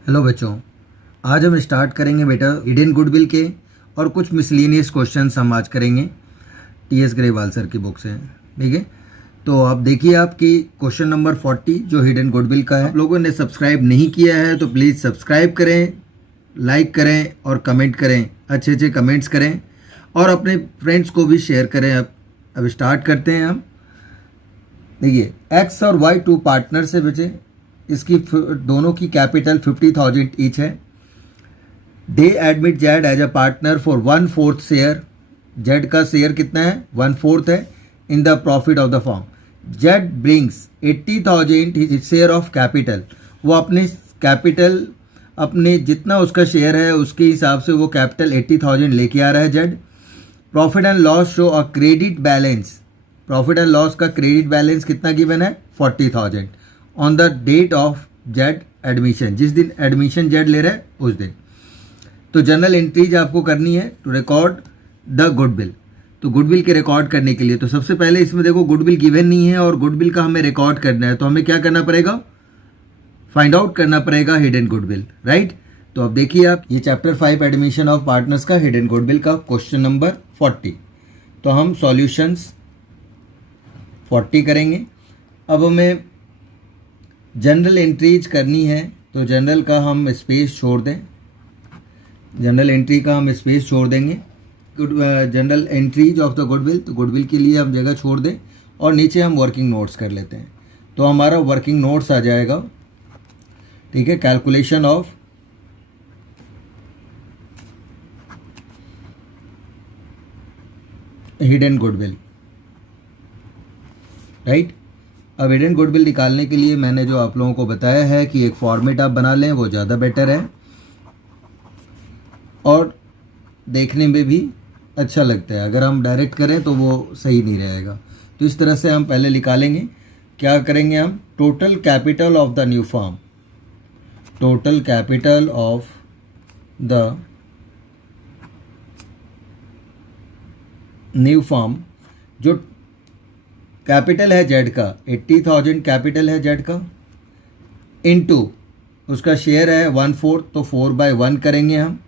Hello बच्चों, आज हम स्टार्ट करेंगे बेटा हिडन गुडविल के और कुछ मिसलिनियस क्वेश्चंस हम आज करेंगे टीएस ग्रेवाल सर की बुक से। ठीक है, तो आप देखिए आपकी क्वेश्चन नंबर 40 जो हिडन गुडविल का है। आप लोगों ने सब्सक्राइब नहीं किया है तो प्लीज़ सब्सक्राइब करें, लाइक करें और कमेंट करें, अच्छे अच्छे कमेंट्स करें और अपने फ्रेंड्स को भी शेयर करें। अब स्टार्ट करते हैं हम। देखिए एक्स और वाई टू पार्टनर्स है बच्चे, इसकी दोनों की कैपिटल 50,000 ईच है। They admit Z as a partner for 1/4 share. Z का शेयर कितना है? 1/4 है in the profit of the firm. Z brings 80,000 share of capital. वो अपने कैपिटल अपने जितना उसका शेयर है उसके हिसाब से वो कैपिटल 80,000 लेके आ रहा है Z. Profit and loss show a credit balance. Profit and loss का क्रेडिट बैलेंस कितना गिवन है? 40,000 on the date of Z admission. जिस दिन एडमिशन जेड ले रहा है उस दिन। तो जर्नल एंट्रीज आपको करनी है टू रिकॉर्ड द गुडविल। तो गुडविल के रिकॉर्ड करने के लिए तो सबसे पहले इसमें देखो गुडविल गिवन नहीं है और गुडविल का हमें रिकॉर्ड करना है, तो हमें क्या करना पड़ेगा? फाइंड आउट करना पड़ेगा हिडन गुडविल, राइट। तो अब देखिए आप, ये चैप्टर 5 एडमिशन ऑफ पार्टनर्स का हिडन गुडविल का क्वेश्चन नंबर 40। तो हम सॉल्यूशंस 40 करेंगे। अब हमें जनरल एंट्रीज करनी है तो जनरल का हम स्पेस छोड़ दें, जनरल एंट्री का हम स्पेस छोड़ देंगे। General entries of the goodwill, तो गुडविल के लिए हम जगह छोड़ दें और नीचे हम वर्किंग नोट्स कर लेते हैं। तो हमारा वर्किंग नोट्स आ जाएगा, ठीक है, calculation of hidden goodwill, right. अब हिडन गुडविल निकालने के लिए मैंने जो आप लोगों को बताया है कि एक फॉर्मेट आप बना लें, वो ज़्यादा बेटर है और देखने में भी अच्छा लगता है। अगर हम डायरेक्ट करें तो वो सही नहीं रहेगा। तो इस तरह से हम पहले निकालेंगे। क्या करेंगे हम? Total capital of the new firm. Total capital of the new firm, जो कैपिटल है जेड का 80,000 कैपिटल है जेड का, इनटू उसका शेयर है 1/4, तो 4/1 करेंगे हम।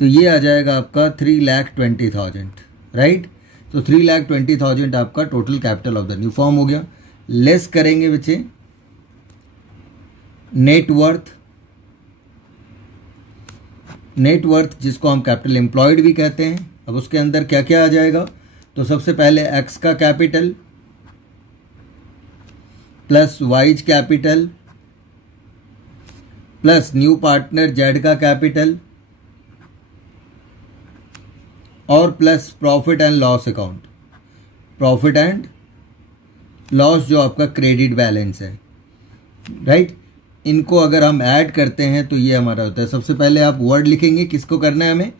तो ये आ जाएगा आपका 3,20,000, राइट। तो 3,20,000 आपका total capital of the new firm हो गया। लेस करेंगे बच्चे नेटवर्थ। नेटवर्थ जिसको हम कैपिटल एम्प्लॉयड भी कहते हैं। अब उसके अंदर क्या क्या आ जाएगा? तो सबसे पहले एक्स का capital plus wise capital plus new partner Z का कैपिटल और plus profit and loss account. Profit and loss जो आपका क्रेडिट बैलेंस है, राइट। इनको अगर हम ऐड करते हैं तो ये हमारा होता है। सबसे पहले आप वर्ड लिखेंगे किसको करना है हमें,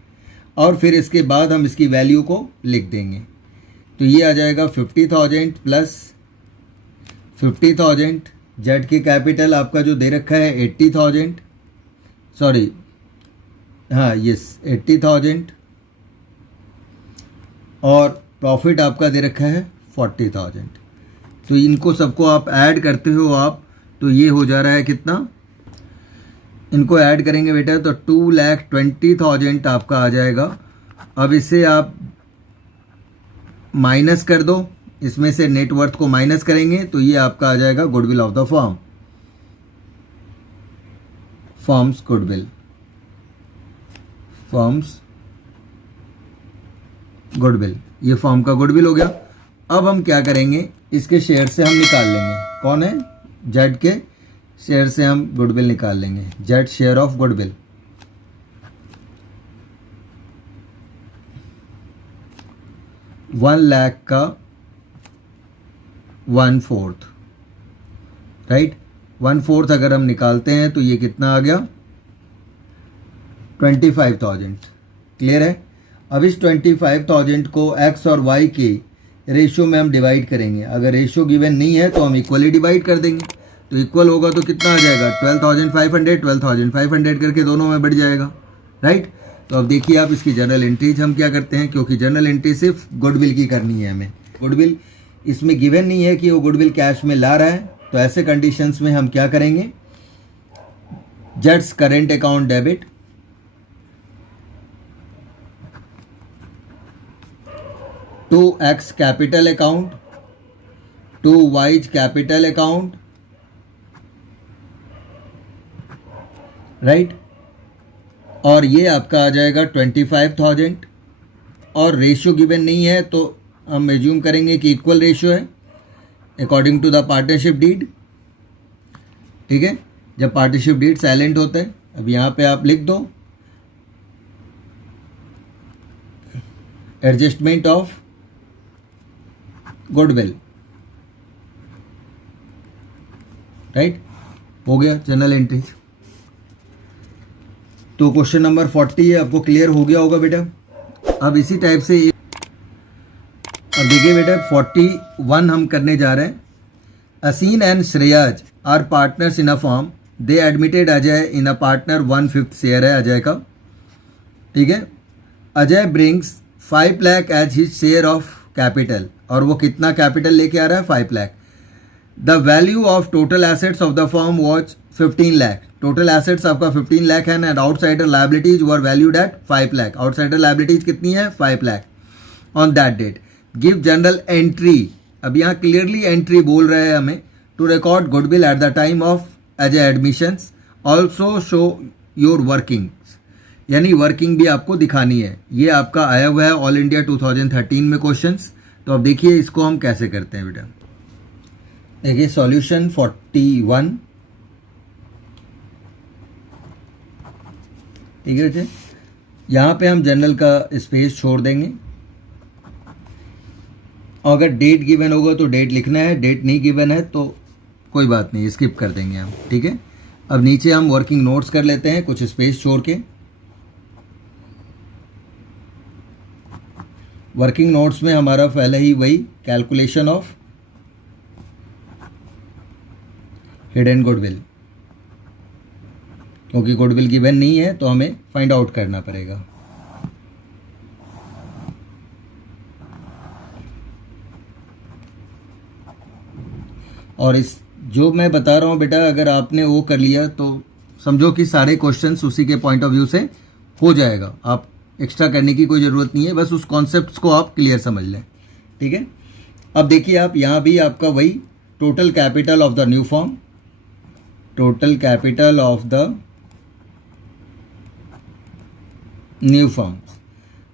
और फिर इसके बाद हम इसकी वैल्यू को लिख देंगे। तो ये आ जाएगा 50,000 प्लस 50,000। जेड की कैपिटल आपका जो दे रखा है 80,000, सॉरी हाँ यस 80,000, और प्रॉफिट आपका दे रखा है 40,000। तो इनको सबको आप ऐड करते हो आप, तो ये हो जा रहा है कितना? इनको ऐड करेंगे बेटा तो 2,20,000 आपका आ जाएगा। अब इसे आप माइनस कर दो, इसमें से नेटवर्थ को माइनस करेंगे तो ये आपका आ जाएगा goodwill of the firm, firms goodwill, firms goodwill. ये फर्म का गुडविल हो गया। अब हम क्या करेंगे? इसके शेयर से हम निकाल लेंगे। कौन है? जेड के शेयर से हम गुडविल निकाल लेंगे। Z share of goodwill, $1 lakh का 1/4, राइट। 1/4 अगर हम निकालते हैं तो ये कितना आ गया? 25,000। क्लियर है। अब इस 25,000 को एक्स और वाई के रेशियो में हम डिवाइड करेंगे। अगर रेशियो गिवन नहीं है तो हम इक्वली डिवाइड कर देंगे। तो इक्वल होगा तो कितना आ जाएगा? 12,500 12,500 करके दोनों में बढ़ जाएगा, राइट। तो अब देखिए आप इसकी जर्नल एंट्रीज हम क्या करते हैं, क्योंकि जर्नल एंट्री सिर्फ गुडविल की करनी है हमें। गुडविल इसमें गिवन नहीं है कि वो गुडविल कैश में ला रहा है, तो ऐसे कंडीशंस में हम क्या करेंगे? जेड्स current account debit, to X capital account, to Y's capital account, right. और ये आपका आ जाएगा 25,000 और रेशियो गिवन नहीं है तो हम एज्यूम करेंगे कि इक्वल रेशियो है according to the partnership deed, ठीक है। जब पार्टनरशिप डीड साइलेंट होता है, अब यहाँ पे आप लिख दो एडजस्टमेंट ऑफ गुडविल, राइट, हो गया जनरल एंट्रीज। तो क्वेश्चन नंबर 40 है, आपको क्लियर हो गया होगा बेटा। अब इसी टाइप से अब देखिए बेटा 41 हम करने जा रहे हैं। Asin and Shreyas are partners in a firm, they admitted Ajay in a partner 1/5 share है अजय का, ठीक है। Ajay brings 5 lakh as his share of capital, और वो कितना कैपिटल लेके आ रहा है 5 lakh. The value of total assets of the firm was 15 lakh, total assets आपका 15 लाख है and outsider liabilities were valued at 5 lakh, outsider liabilities कितनी है 5 lakh on that date. Give journal entry, अब यहाँ क्लियरली एंट्री बोल रहे हैं हमें, to record goodwill at the time of Ajay admissions, also show your working, यानी वर्किंग भी आपको दिखानी है। ये आपका आया हुआ है ऑल इंडिया 2013 में क्वेश्चंस। तो अब देखिए इसको हम कैसे करते हैं बेटा। देखिए सॉल्यूशन 41, ठीक है बच्चे। यहाँ पे हम जनरल का स्पेस छोड़ देंगे, अगर डेट गिवन होगा तो डेट लिखना है, डेट नहीं गिवन है तो कोई बात नहीं, स्किप कर देंगे हम, ठीक है। अब नीचे हम वर्किंग नोट्स कर लेते हैं कुछ स्पेस छोड़ के। वर्किंग नोट्स में हमारा पहले ही वही कैलकुलेशन ऑफ हिडन गुडविल, क्योंकि गुडविल गिवन नहीं है तो हमें फाइंड आउट करना पड़ेगा। और इस जो मैं बता रहा हूँ बेटा, अगर आपने वो कर लिया तो समझो कि सारे क्वेश्चंस उसी के पॉइंट ऑफ व्यू से हो जाएगा, आप एक्स्ट्रा करने की कोई ज़रूरत नहीं है, बस उस कॉन्सेप्ट्स को आप क्लियर समझ लें, ठीक है। अब देखिए आप यहाँ भी आपका वही total capital of the new form, total capital of the new form.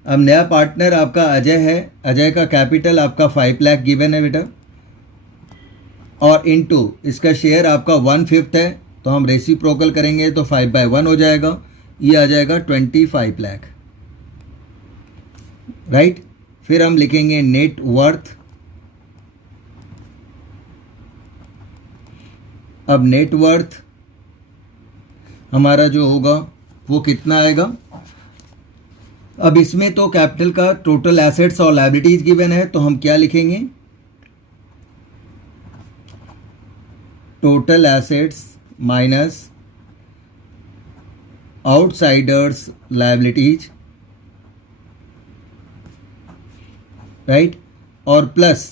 अब नया पार्टनर आपका अजय है, अजय का कैपिटल आपका 5 लाख गिवन है बेटा, और इनटू इसका शेयर आपका 1/5 है, तो हम रेसिप्रोकल करेंगे तो 5/1 हो जाएगा, ये आ जाएगा 25 लाख, राइट। फिर हम लिखेंगे नेट वर्थ। अब नेट वर्थ हमारा जो होगा वो कितना आएगा। अब इसमें तो कैपिटल का टोटल एसेट्स और लायबिलिटीज गिवन है, तो हम क्या लिखेंगे, total assets minus outsiders liabilities, right, और प्लस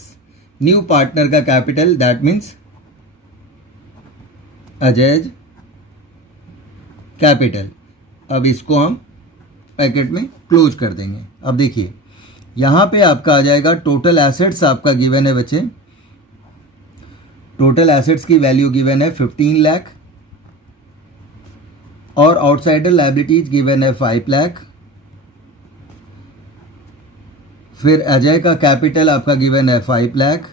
न्यू पार्टनर का capital, that means Ajay capital. अब इसको हम पैकेट में क्लोज कर देंगे। अब देखिए यहाँ पे आपका आ जाएगा टोटल एसेट्स आपका गिवन है बच्चे, टोटल एसेट्स की वैल्यू गिवन है 15 लाख और आउटसाइडर लायबिलिटीज गिवन है 5 लाख। फिर अजय का कैपिटल आपका गिवन है 5 लाख,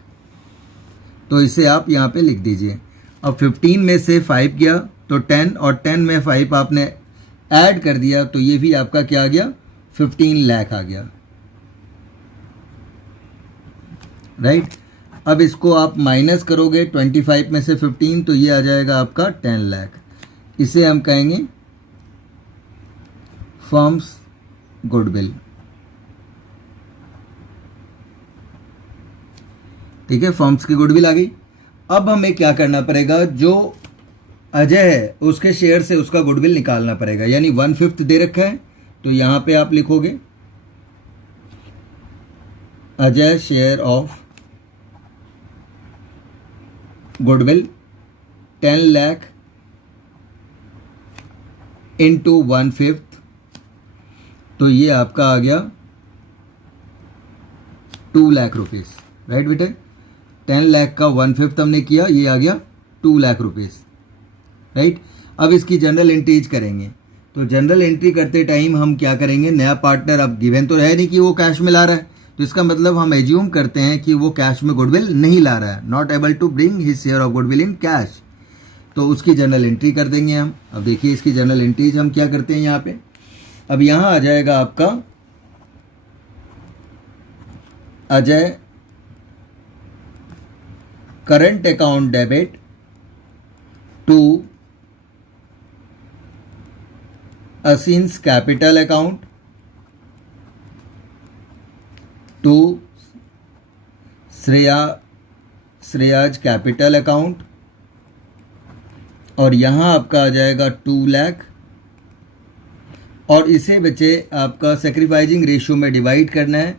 तो इसे आप यहाँ पे लिख दीजिए। अब 15 में से 5 गया तो 10 और 10 में 5 आपने ऐड कर दिया तो ये भी आपका क्या आ गया 15 लाख आ गया, राइट। अब इसको आप माइनस करोगे 25 में से 15 तो ये आ जाएगा आपका 10 लाख। इसे हम कहेंगे फर्म्स गुडविल, ठीक है, फर्म्स की गुडविल आ गई। अब हमें क्या करना पड़ेगा, जो अजय है उसके शेयर से उसका गुडविल निकालना पड़ेगा, यानी 1/5 दे रखा है तो यहाँ पे आप लिखोगे Ajay share of goodwill 10 lakh into 1/5, तो ये आपका आ गया 2 लाख रुपीज़, राइट बेटे। 10 लाख का 1/5 हमने किया, ये आ गया 2 लाख रुपीज़, राइट। अब इसकी जनरल एंट्रीज करेंगे। तो जनरल एंट्री करते टाइम हम क्या करेंगे, नया पार्टनर अब गिवन तो है नहीं कि वो कैश में ला रहा है, तो इसका मतलब हम एज्यूम करते हैं कि वो कैश में गुडविल नहीं ला रहा है, not able to bring his share of goodwill in cash, तो उसकी जनरल एंट्री कर देंगे हम। अब देखिए इसकी जनरल एंट्रीज हम क्या करते हैं यहाँ पे। अब यहाँ आ जाएगा आपका Ajay current account debit to Asin's capital account to Shreyas capital account, और यहाँ आपका आ जाएगा 2 लाख, और इसे बचे आपका सेक्रीफाइजिंग रेशियो में डिवाइड करना है,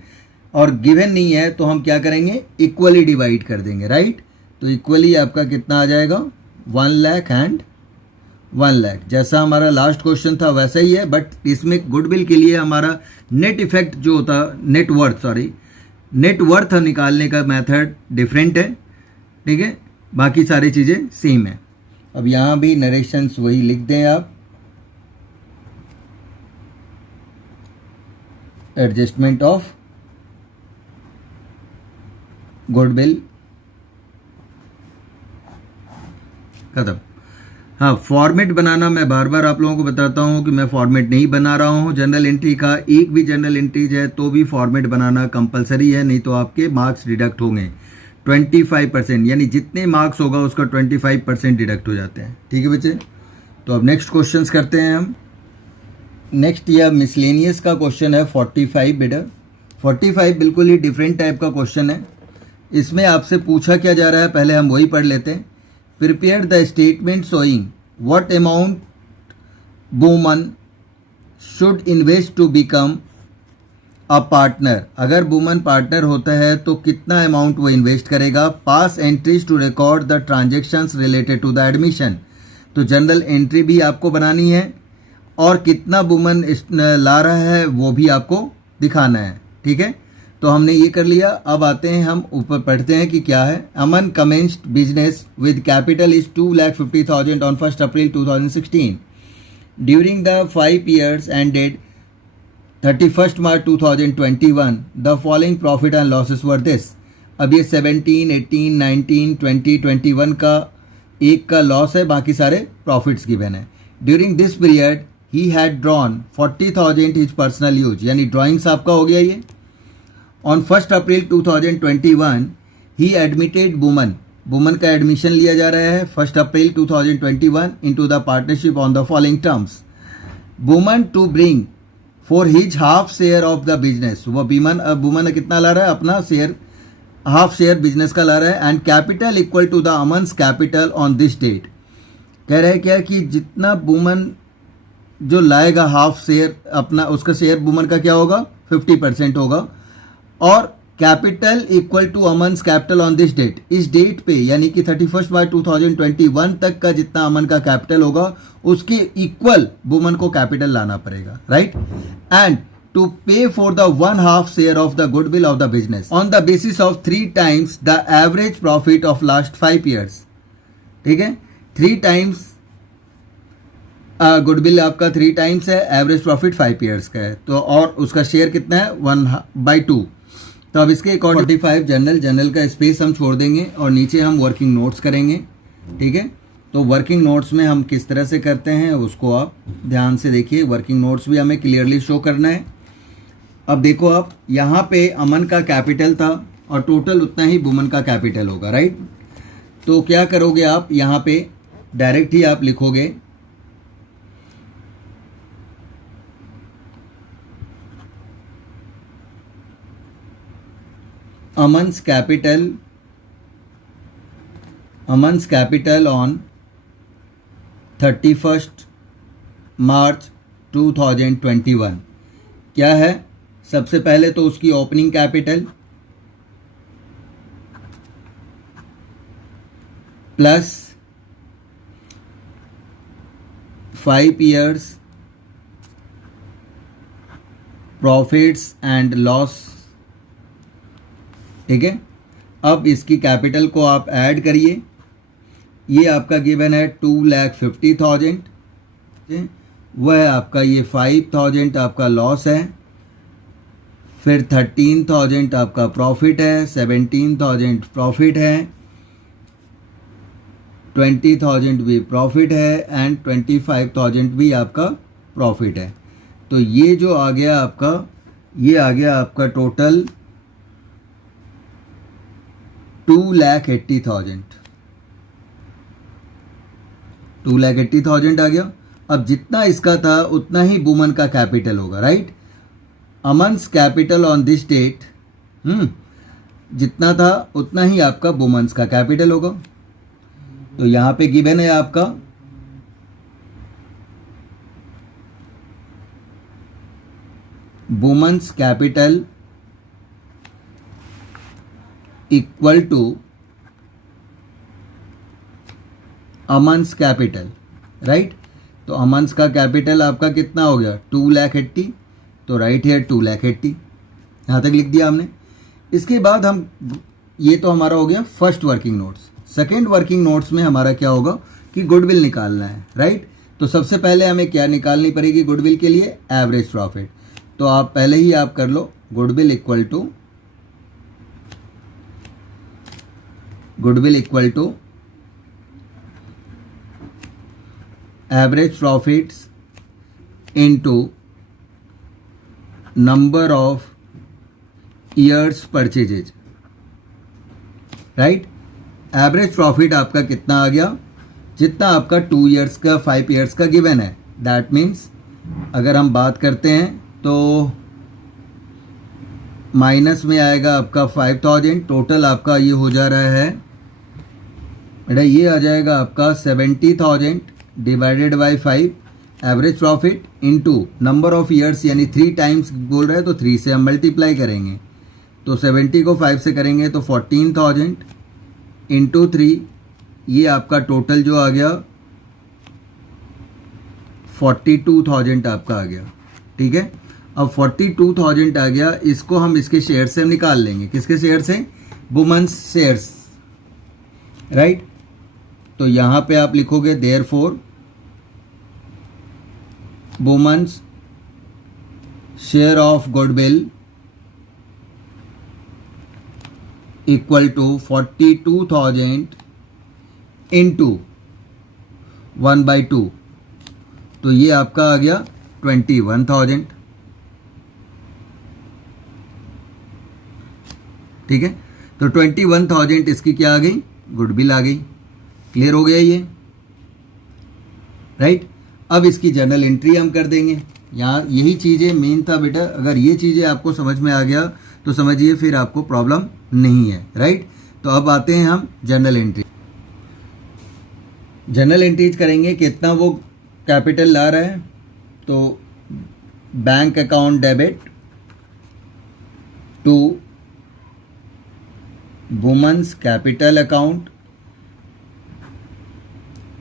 और गिवन नहीं है तो हम क्या करेंगे, इक्वली डिवाइड कर देंगे, राइट। तो इक्वली आपका कितना आ जाएगा, 1 लाख एंड 1 लाख, जैसा हमारा लास्ट क्वेश्चन था वैसा ही है, बट इसमें गुडविल के लिए हमारा नेट इफेक्ट जो होता, नेट वर्थ निकालने का मेथड डिफरेंट है, ठीक है, बाकी सारी चीज़ें सेम है। अब यहाँ भी नरेशंस वही लिख दें आप, एडजस्टमेंट ऑफ गुडविल, खत्म। हाँ, फॉर्मेट बनाना मैं बार बार आप लोगों को बताता हूँ कि मैं फॉर्मेट नहीं बना रहा हूँ जनरल एंट्री का, एक भी जनरल एंट्रीज है तो भी फॉर्मेट बनाना कंपलसरी है, नहीं तो आपके मार्क्स डिडक्ट होंगे 25%, यानी जितने मार्क्स होगा उसका 25% डिडक्ट हो जाते हैं, ठीक है बच्चे। तो अब नेक्स्ट क्वेश्चंस करते हैं हम। नेक्स्ट यह मिसलेनियस का क्वेश्चन है 45 बेटा। 45 बिल्कुल ही डिफरेंट टाइप का क्वेश्चन है। इसमें आपसे पूछा क्या जा रहा है, पहले हम वही पढ़ लेते हैं। Prepare the statement showing what amount woman should invest to become a partner. अगर वुमन पार्टनर होता है तो कितना अमाउंट वो इन्वेस्ट करेगा। Pass entries to record the transactions related to the admission. तो जनरल एंट्री भी आपको बनानी है और कितना वुमन ला रहा है वो भी आपको दिखाना है, ठीक है। तो हमने ये कर लिया। अब आते हैं हम ऊपर पढ़ते हैं कि क्या है। Aman commenced business with capital is 2,50,000 on 1 April 2016। During the 5 years ended 31 March 2021 the following profit and losses were this. अब ये 17, 18, 19, 20, 21 का एक का लॉस है, बाकी सारे प्रॉफिट्स गिवन है। During this period he had drawn 40,000 his personal use, यानी ड्रॉइंग्स आपका हो गया ये। On 1 April 2021 he admitted woman का एडमिशन लिया जा रहा है 1 April 2021 into the partnership on the following terms. Woman to bring for his half share of the business. वह वुमन कितना ला रहा है, अपना शेयर, हाफ शेयर बिजनेस का ला रहा है। And capital equal to the Aman's capital on this date. कह रहे हैं क्या कि जितना वुमन जो लाएगा हाफ शेयर अपना, उसका शेयर वुमन का क्या होगा, 50% होगा। और capital equal to Aman's capital on this date. इस डेट पे यानी कि 31 मार्च 2021 तक का जितना अमन का कैपिटल होगा उसके इक्वल वुमन को कैपिटल लाना पड़ेगा, राइट। एंड टू पे for the 1/2 share of the goodwill of the business on the basis of 3 times the average profit of last 5 years। ठीक है, 3 times गुडविल आपका 3 times है, एवरेज प्रॉफिट 5 years का है। तो और उसका शेयर कितना है, 1/2। तो अब इसके अकॉर्डिंग 45 जनरल का स्पेस हम छोड़ देंगे और नीचे हम वर्किंग नोट्स करेंगे, ठीक है। तो वर्किंग नोट्स में हम किस तरह से करते हैं उसको आप ध्यान से देखिए। वर्किंग नोट्स भी हमें क्लियरली शो करना है। अब देखो आप, यहाँ पे अमन का कैपिटल था और टोटल उतना ही वुमन का कैपिटल होगा, राइट। तो क्या करोगे आप, यहाँ पे डायरेक्ट ही आप लिखोगे अमन्स कैपिटल ऑन 31 मार्च 2021 क्या है। सबसे पहले तो उसकी opening capital plus 5 years profits and loss, ठीक है। अब इसकी कैपिटल को आप ऐड करिए, ये आपका गिवन है 2,50,000, वह आपका ये 5,000 आपका लॉस है, फिर 13,000 आपका प्रॉफिट है, 17,000 प्रॉफिट है, 20,000 भी प्रॉफिट है एंड 25,000 भी आपका प्रॉफिट है। तो ये जो आ गया आपका, ये आ गया आपका टोटल 2,80,000, 2,80,000 आ गया। अब जितना इसका था उतना ही वुमन का कैपिटल होगा, right. Aman's capital on this date, जितना था उतना ही आपका वुमन्स का कैपिटल होगा। तो यहाँ पे गिवन है आपका woman's capital equal to Aman's capital, right. तो अमन्स का कैपिटल आपका कितना हो गया 2,80,000, तो राइट है 2,80,000, यहाँ तक लिख दिया हमने। इसके बाद हम, ये तो हमारा हो गया first working notes. Second working notes में हमारा क्या होगा कि गुडविल निकालना है, राइट। तो सबसे पहले हमें क्या निकालनी पड़ेगी गुडविल के लिए, एवरेज प्रॉफिट। तो आप पहले ही आप कर लो, goodwill equal to average profits into number of years purchases, right. Average profit आपका कितना आ गया, जितना आपका 2 ईयर्स का 5 ईयर्स का गिवन है। दैट मीन्स अगर हम बात करते हैं तो माइनस में आएगा आपका 5,000, टोटल आपका ये हो जा रहा है बेटा, ये आ जाएगा आपका 70,000 divided by 5 average profit into number of years, यानी 3 टाइम्स बोल रहे हैं तो 3 से हम मल्टीप्लाई करेंगे। तो 70 को 5 से करेंगे तो 14,000 इंटू 3, ये आपका टोटल जो आ गया 42,000 आपका आ गया, ठीक है। अब 42,000 आ गया, इसको हम इसके शेयर से निकाल लेंगे। किसके शेयर से, वुमेन्स शेयर्स, राइट। तो यहाँ पे आप लिखोगे therefore woman's share of goodwill equal to 42,000 into 1/2, तो ये आपका आ गया 21,000, ठीक है। तो 21,000 इसकी क्या आ गई, गुडविल आ गई। क्लियर हो गया ये, राइट। अब इसकी जर्नल एंट्री हम कर देंगे। यहाँ यही चीज़ें मेन था बेटा, अगर ये चीज़ें आपको समझ में आ गया तो समझिए फिर आपको प्रॉब्लम नहीं है, राइट। तो अब आते हैं हम जर्नल एंट्री। जर्नल एंट्रीज करेंगे, कितना वो कैपिटल ला रहा है, तो bank account debit to woman's capital account,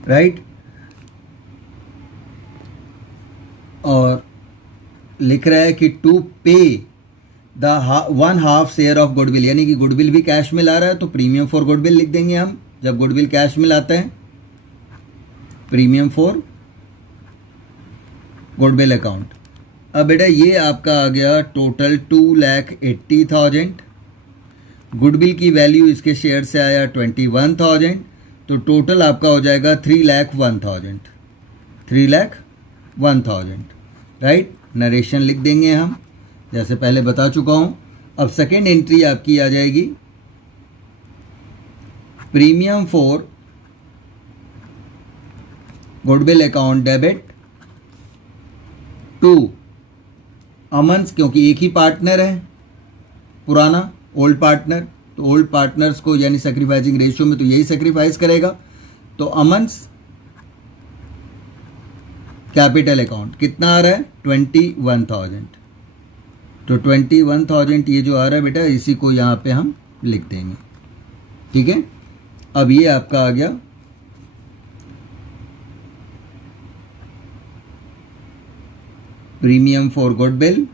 right. और लिख रहा है कि टू पे द 1/2 शेयर ऑफ गुडविल, यानी कि गुडविल भी कैश में ला रहा है तो प्रीमियम फॉर गुडविल लिख देंगे हम। जब गुडविल कैश में लाते हैं, प्रीमियम फॉर गुडविल अकाउंट। अब बेटा ये आपका आ गया टोटल 2,80,000, गुडविल की वैल्यू इसके शेयर से आया 21,000, तो टोटल आपका हो जाएगा 3,01,000, राइट। नरेशन लिख देंगे हम, जैसे पहले बता चुका हूँ। अब सेकेंड एंट्री आपकी आ जाएगी, premium for goodwill account debit to Aman's, क्योंकि एक ही पार्टनर है पुराना, ओल्ड पार्टनर, तो ओल्ड पार्टनर्स को यानी सेक्रीफाइसिंग रेशियो में तो यही सेक्रीफाइस करेगा। तो अमन्स कैपिटल अकाउंट कितना आ रहा है 21,000, तो 21,000 ये जो आ रहा है बेटा, इसी को यहाँ पे हम लिख देंगे, ठीक है। अब ये आपका आ गया premium for goodwill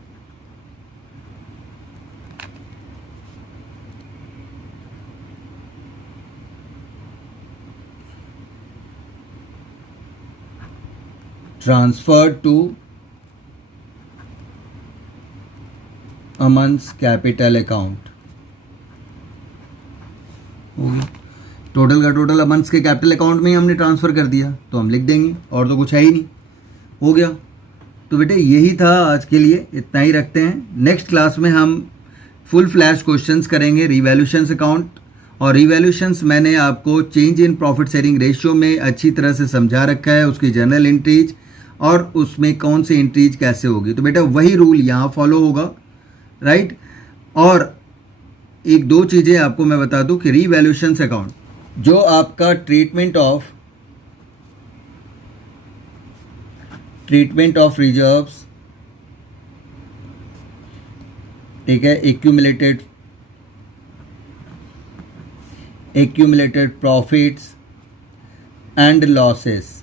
transfer to Aman's capital account हो गया। टोटल का टोटल अमन्स के कैपिटल अकाउंट में ही हमने ट्रांसफ़र कर दिया, तो हम लिख देंगे, और तो कुछ है ही नहीं, हो गया। तो बेटे यही था आज के लिए, इतना ही रखते हैं। नेक्स्ट क्लास में हम फुल फ्लैश क्वेश्चंस करेंगे रिवैल्यूएशंस अकाउंट, और रिवैल्यूएशंस मैंने आपको change in profit sharing ratio में अच्छी तरह से समझा रखा है, उसकी जर्नल एंट्रीज और उसमें कौन सी एंट्रीज कैसे होगी। तो बेटा वही रूल यहाँ फॉलो होगा, राइट। और एक दो चीज़ें आपको मैं बता दूं कि रिवैल्यूएशंस अकाउंट जो आपका ट्रीटमेंट ऑफ रिजर्व्स, ठीक है, एक्यूमुलेटेड प्रॉफिट्स एंड लॉसेस,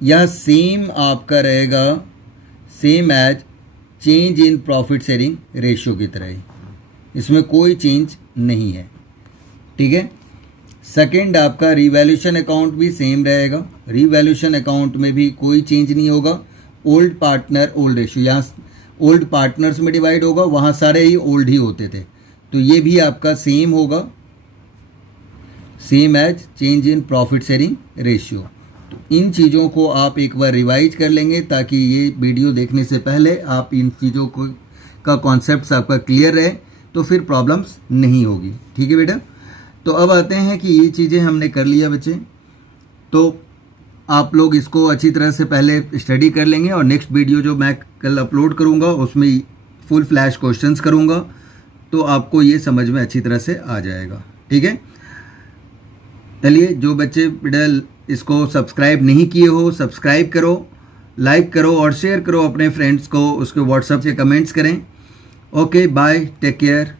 यह सेम आपका रहेगा, same as change in profit sharing ratio की तरह ही, इसमें कोई चेंज नहीं है, ठीक है। सेकंड आपका रिवैल्यूएशन अकाउंट भी सेम रहेगा, रिवैल्यूएशन अकाउंट में भी कोई चेंज नहीं होगा। ओल्ड पार्टनर ओल्ड रेशियो, यहाँ ओल्ड पार्टनर्स में डिवाइड होगा, वहाँ सारे ही ओल्ड ही होते थे, तो ये भी आपका सेम होगा, same as change in profit sharing ratio. तो इन चीज़ों को आप एक बार रिवाइज कर लेंगे ताकि ये वीडियो देखने से पहले आप इन चीज़ों को का कॉन्सेप्ट आपका क्लियर रहे, तो फिर प्रॉब्लम्स नहीं होगी, ठीक है बेटा। तो अब आते हैं कि ये चीज़ें हमने कर लिया बच्चे, तो आप लोग इसको अच्छी तरह से पहले स्टडी कर लेंगे, और नेक्स्ट वीडियो जो मैं कल अपलोड करूँगा उसमें फुल फ्लैश क्वेश्चंस करूँगा, तो आपको ये समझ में अच्छी तरह से आ जाएगा, ठीक है। चलिए, जो बच्चे बेटा इसको सब्सक्राइब नहीं किए हो, सब्सक्राइब करो, लाइक करो और शेयर करो अपने फ्रेंड्स को, उसके व्हाट्सएप से कमेंट्स करें। Okay, bye, take care.